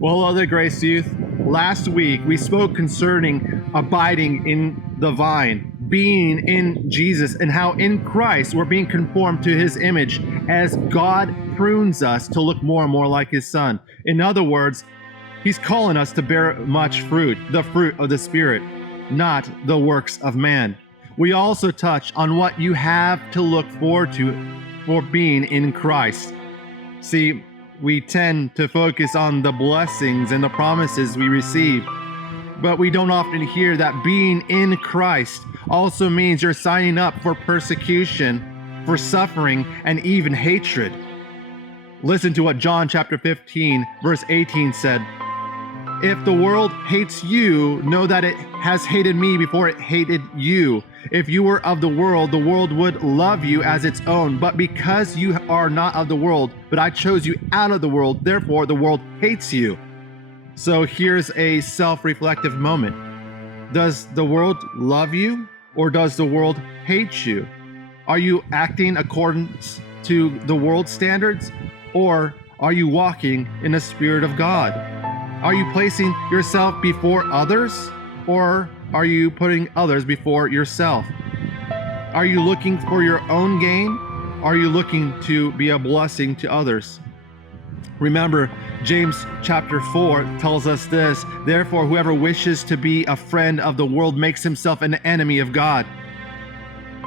Well, other Grace Youth, last week we spoke concerning abiding in the vine, being in Jesus, and how in Christ we're being conformed to his image as God prunes us to look more and more like his Son. In other words, he's calling us to bear much fruit, the fruit of the Spirit, not the works of man. We also touch on what you have to look forward to for being in Christ. See, we tend to focus on the blessings and the promises we receive, but we don't often hear that being in Christ also means you're signing up for persecution, for suffering, and even hatred. Listen to what John chapter 15, verse 18 said. If the world hates you, know that it has hated me before it hated you. If you were of the world would love you as its own. But because you are not of the world, but I chose you out of the world, therefore the world hates you. So here's a self-reflective moment. Does the world love you, or does the world hate you? Are you acting according to the world's standards, or are you walking in the Spirit of God? Are you placing yourself before others, or are you putting others before yourself? Are you looking for your own gain? Are you looking to be a blessing to others? Remember, James chapter 4 tells us this, therefore whoever wishes to be a friend of the world makes himself an enemy of God.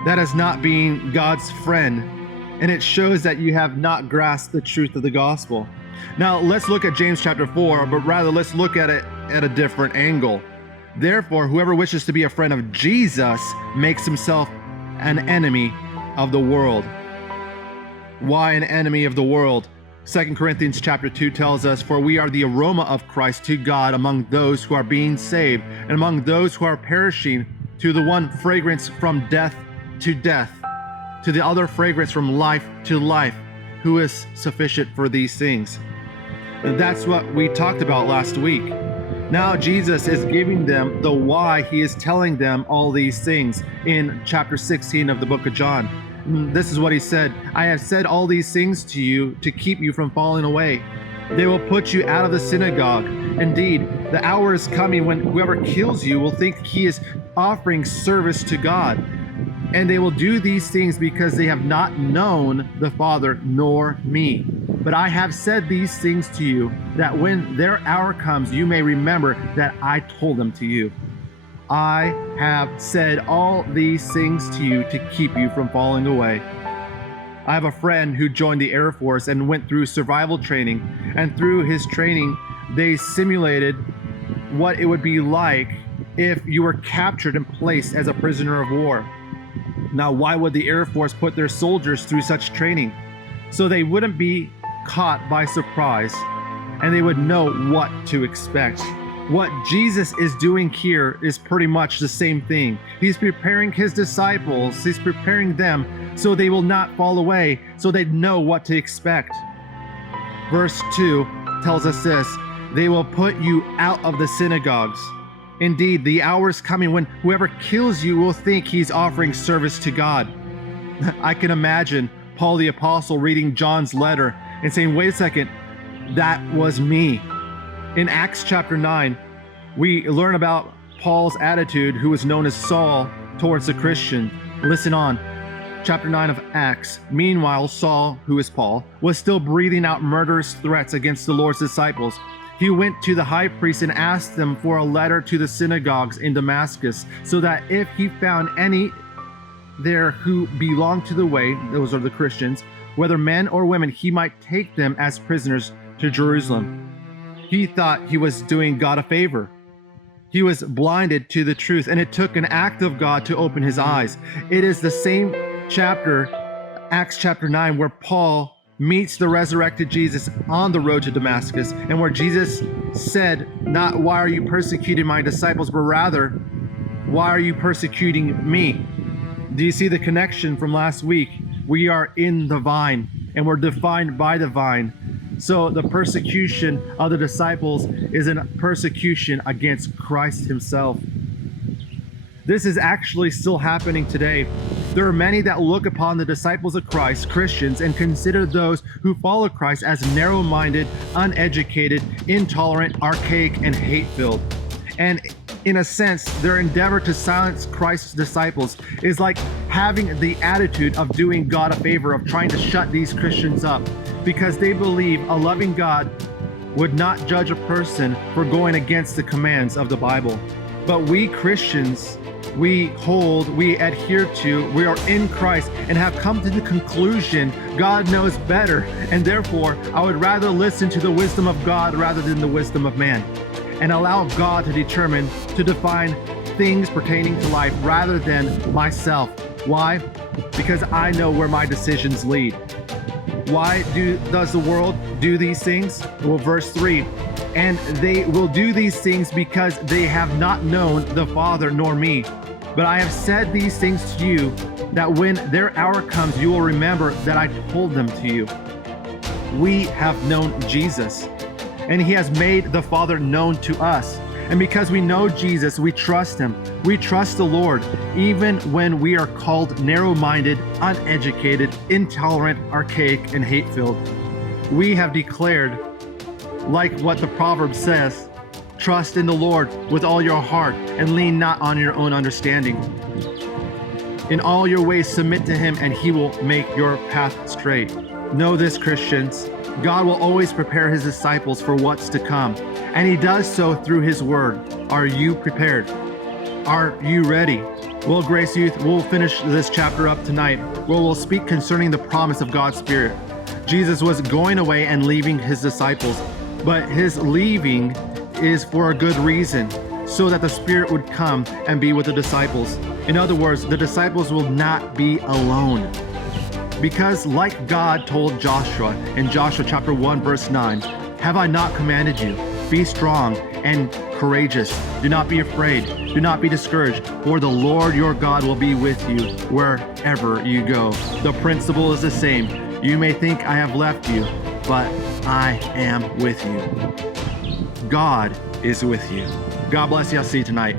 That is not being God's friend, and it shows that you have not grasped the truth of the gospel. Now, let's look at James chapter 4, but rather let's look at it at a different angle. Therefore, whoever wishes to be a friend of Jesus makes himself an enemy of the world. Why an enemy of the world? 2 Corinthians chapter 2 tells us, for we are the aroma of Christ to God among those who are being saved, and among those who are perishing, to the one fragrance from death to death, to the other fragrance from life to life. Who is sufficient for these things? And that's what we talked about last week. Now Jesus is giving them the why he is telling them all these things in chapter 16 of the book of John. This is what he said, I have said all these things to you to keep you from falling away. They will put you out of the synagogue. Indeed, the hour is coming when whoever kills you will think he is offering service to God. And they will do these things because they have not known the Father nor me. But I have said these things to you, that when their hour comes, you may remember that I told them to you. I have said all these things to you to keep you from falling away. I have a friend who joined the Air Force and went through survival training. And through his training, they simulated what it would be like if you were captured and placed as a prisoner of war. Now, why would the Air Force put their soldiers through such training? So they wouldn't be caught by surprise, and they would know what to expect. What Jesus is doing here is pretty much the same thing. He's preparing his disciples, he's preparing them so they will not fall away, so they know what to expect. Verse 2 tells us this, they will put you out of the synagogues. Indeed, the hour is coming when whoever kills you will think he's offering service to God. I can imagine Paul the Apostle reading John's letter and saying, wait a second, that was me. In Acts chapter 9, we learn about Paul's attitude, who was known as Saul, towards the Christian. Listen on. Chapter 9 of Acts. Meanwhile, Saul, who is Paul, was still breathing out murderous threats against the Lord's disciples. He went to the high priest and asked them for a letter to the synagogues in Damascus, so that if he found any there who belonged to the way, those are the Christians, whether men or women, he might take them as prisoners to Jerusalem. He thought he was doing God a favor. He was blinded to the truth, and it took an act of God to open his eyes. It is the same chapter, Acts chapter 9, where Paul meets the resurrected Jesus on the road to Damascus, and where Jesus said, not why are you persecuting my disciples, but rather, why are you persecuting me? Do you see the connection from last week? We are in the vine, and we're defined by the vine. So the persecution of the disciples is a persecution against Christ himself. This is actually still happening today. There are many that look upon the disciples of Christ, Christians, and consider those who follow Christ as narrow-minded, uneducated, intolerant, archaic, and hate-filled. And in a sense, their endeavor to silence Christ's disciples is like having the attitude of doing God a favor, of trying to shut these Christians up, because they believe a loving God would not judge a person for going against the commands of the Bible. But we Christians, we adhere to, we are in Christ and have come to the conclusion God knows better, and therefore I would rather listen to the wisdom of God rather than the wisdom of man, and allow God to determine, to define things pertaining to life rather than myself. Why? Because I know where my decisions lead. Why does the world do these things? Well, verse 3, and they will do these things because they have not known the Father nor me. But I have said these things to you, that when their hour comes, you will remember that I told them to you. We have known Jesus, and he has made the Father known to us. And because we know Jesus, we trust him. We trust the Lord, even when we are called narrow-minded, uneducated, intolerant, archaic, and hate-filled. We have declared, like what the proverb says, trust in the Lord with all your heart and lean not on your own understanding. In all your ways submit to him, and he will make your path straight. Know this, Christians, God will always prepare his disciples for what's to come, and he does so through his word. Are you prepared? Are you ready? Well, Grace Youth, we'll finish this chapter up tonight, where we'll speak concerning the promise of God's Spirit. Jesus was going away and leaving his disciples, but his leaving is for a good reason, so that the Spirit would come and be with the disciples. In other words, the disciples will not be alone. Because like God told Joshua in Joshua chapter 1 verse 9, have I not commanded you? Be strong and courageous. Do not be afraid. Do not be discouraged, for the Lord your God will be with you wherever you go. The principle is the same. You may think I have left you, but I am with you. God is with you. God bless you. I'll see you tonight.